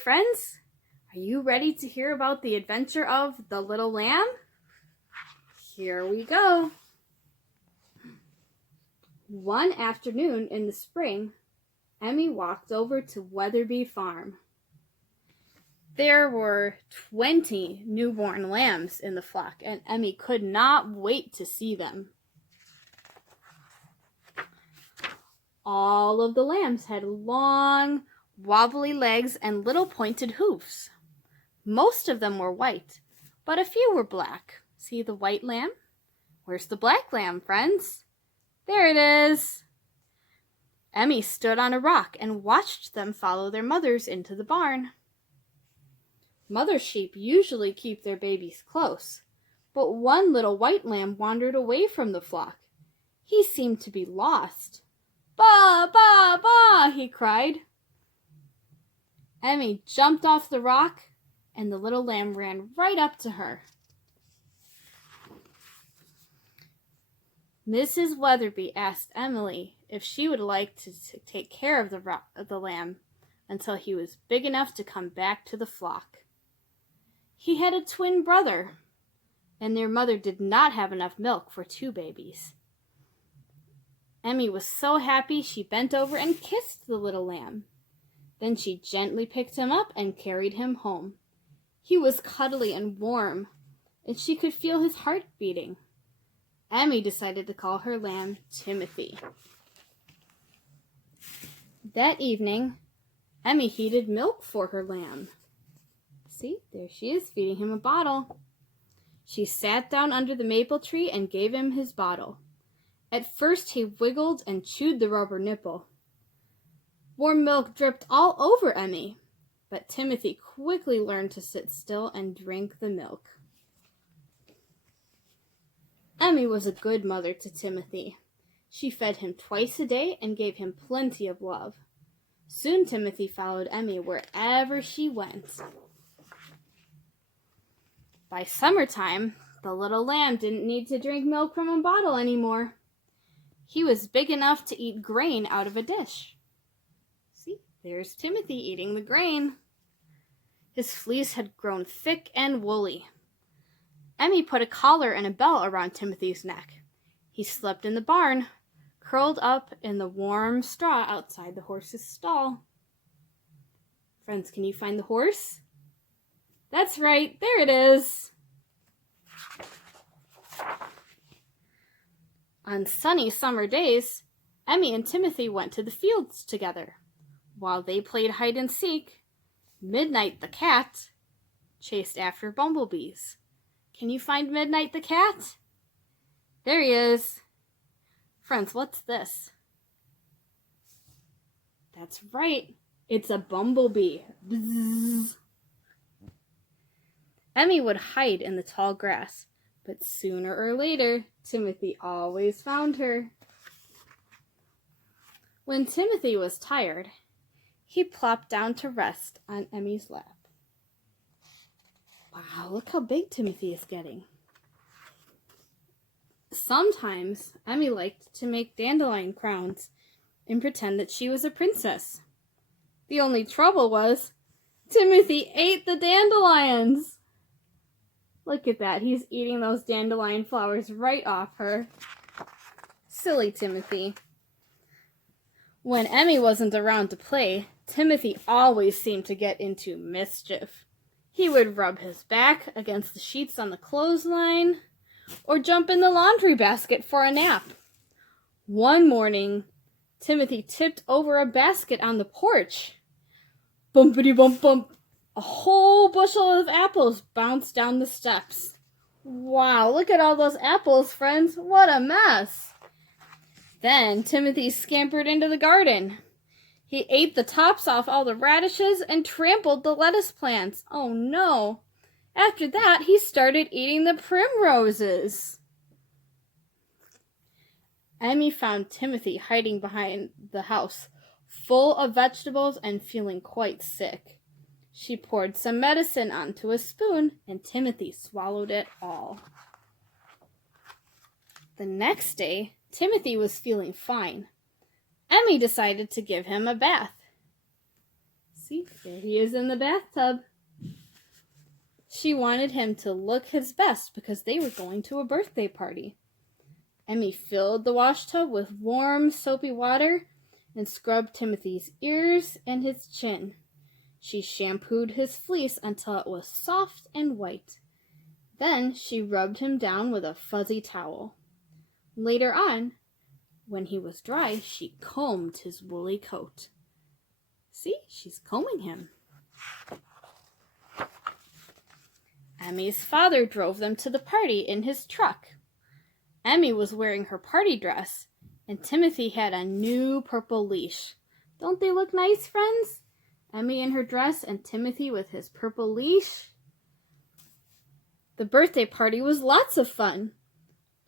friends, are you ready to hear about the adventure of the little lamb? Here we go. One afternoon in the spring, Emmy walked over to Weatherby Farm. There were 20 newborn lambs in the flock, and Emmy could not wait to see them. All of the lambs had long, wobbly legs and little pointed hoofs. Most of them were white, but a few were black. See the white lamb? Where's the black lamb, friends? There it is. Emmy stood on a rock and watched them follow their mothers into the barn. Mother sheep usually keep their babies close, but one little white lamb wandered away from the flock. He seemed to be lost. "Ba, ba, ba," he cried. Emmy jumped off the rock, and the little lamb ran right up to her. Mrs. Weatherby asked Emily if she would like to take care of the lamb until he was big enough to come back to the flock. He had a twin brother, and their mother did not have enough milk for 2 babies. Emmy was so happy she bent over and kissed the little lamb. Then she gently picked him up and carried him home. He was cuddly and warm, and she could feel his heart beating. Emmy decided to call her lamb Timothy. That evening, Emmy heated milk for her lamb. See, there she is, feeding him a bottle. She sat down under the maple tree and gave him his bottle. At first he wiggled and chewed the rubber nipple. Warm milk dripped all over Emmy, but Timothy quickly learned to sit still and drink the milk. Emmy was a good mother to Timothy. She fed him twice a day and gave him plenty of love. Soon Timothy followed Emmy wherever she went. By summertime, the little lamb didn't need to drink milk from a bottle anymore. He was big enough to eat grain out of a dish. See, there's Timothy eating the grain. His fleece had grown thick and woolly. Emmy put a collar and a bell around Timothy's neck. He slept in the barn, curled up in the warm straw outside the horse's stall. Friends, can you find the horse? That's right, there it is. On sunny summer days, Emmy and Timothy went to the fields together. While they played hide and seek, Midnight the cat chased after bumblebees. Can you find Midnight the cat? There he is. Friends, what's this? That's right, it's a bumblebee. Bzzz. Emmy would hide in the tall grass, but sooner or later, Timothy always found her. When Timothy was tired, he plopped down to rest on Emmy's lap. Wow, look how big Timothy is getting. Sometimes Emmy liked to make dandelion crowns and pretend that she was a princess. The only trouble was, Timothy ate the dandelions. Look at that, he's eating those dandelion flowers right off her. Silly Timothy. When Emmy wasn't around to play, Timothy always seemed to get into mischief. He would rub his back against the sheets on the clothesline, or jump in the laundry basket for a nap. One morning, Timothy tipped over a basket on the porch. Bumpity bump bump. A whole bushel of apples bounced down the steps. Wow, look at all those apples, friends. What a mess. Then Timothy scampered into the garden. He ate the tops off all the radishes and trampled the lettuce plants. Oh no. After that, he started eating the primroses. Emmy found Timothy hiding behind the house, full of vegetables and feeling quite sick. She poured some medicine onto a spoon, and Timothy swallowed it all. The next day, Timothy was feeling fine. Emmy decided to give him a bath. See, there he is in the bathtub. She wanted him to look his best because they were going to a birthday party. Emmy filled the wash tub with warm, soapy water and scrubbed Timothy's ears and his chin. She shampooed his fleece until it was soft and white. Then she rubbed him down with a fuzzy towel. Later on, when he was dry, she combed his woolly coat. See, she's combing him. Emmy's father drove them to the party in his truck. Emmy was wearing her party dress, and Timothy had a new purple leash. Don't they look nice, friends? Emmy in her dress and Timothy with his purple leash. The birthday party was lots of fun.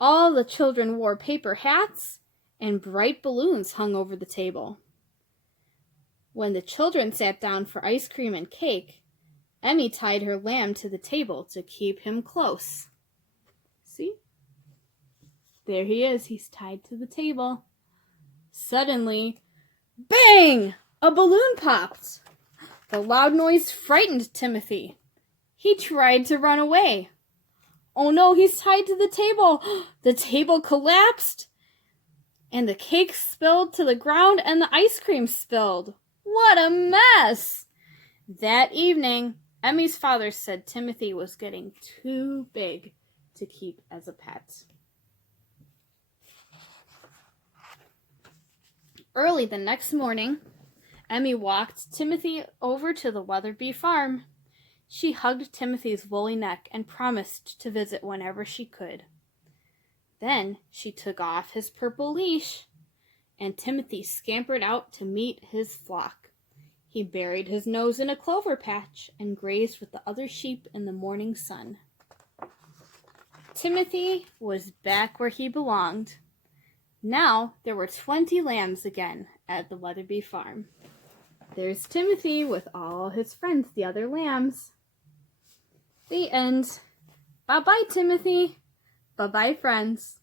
All the children wore paper hats, and bright balloons hung over the table. When the children sat down for ice cream and cake, Emmy tied her lamb to the table to keep him close. See? There he is. He's tied to the table. Suddenly, bang! A balloon popped. The loud noise frightened Timothy. He tried to run away. Oh no, he's tied to the table. The table collapsed, and the cake spilled to the ground, and the ice cream spilled. What a mess! That evening, Emmy's father said Timothy was getting too big to keep as a pet. Early the next morning, Emmy walked Timothy over to the Weatherby farm. She hugged Timothy's woolly neck and promised to visit whenever she could. Then she took off his purple leash, and Timothy scampered out to meet his flock. He buried his nose in a clover patch and grazed with the other sheep in the morning sun. Timothy was back where he belonged. Now there were 20 lambs again at the Weatherby farm. There's Timothy with all his friends, the other lambs. The end. Bye-bye, Timothy. Bye-bye, friends.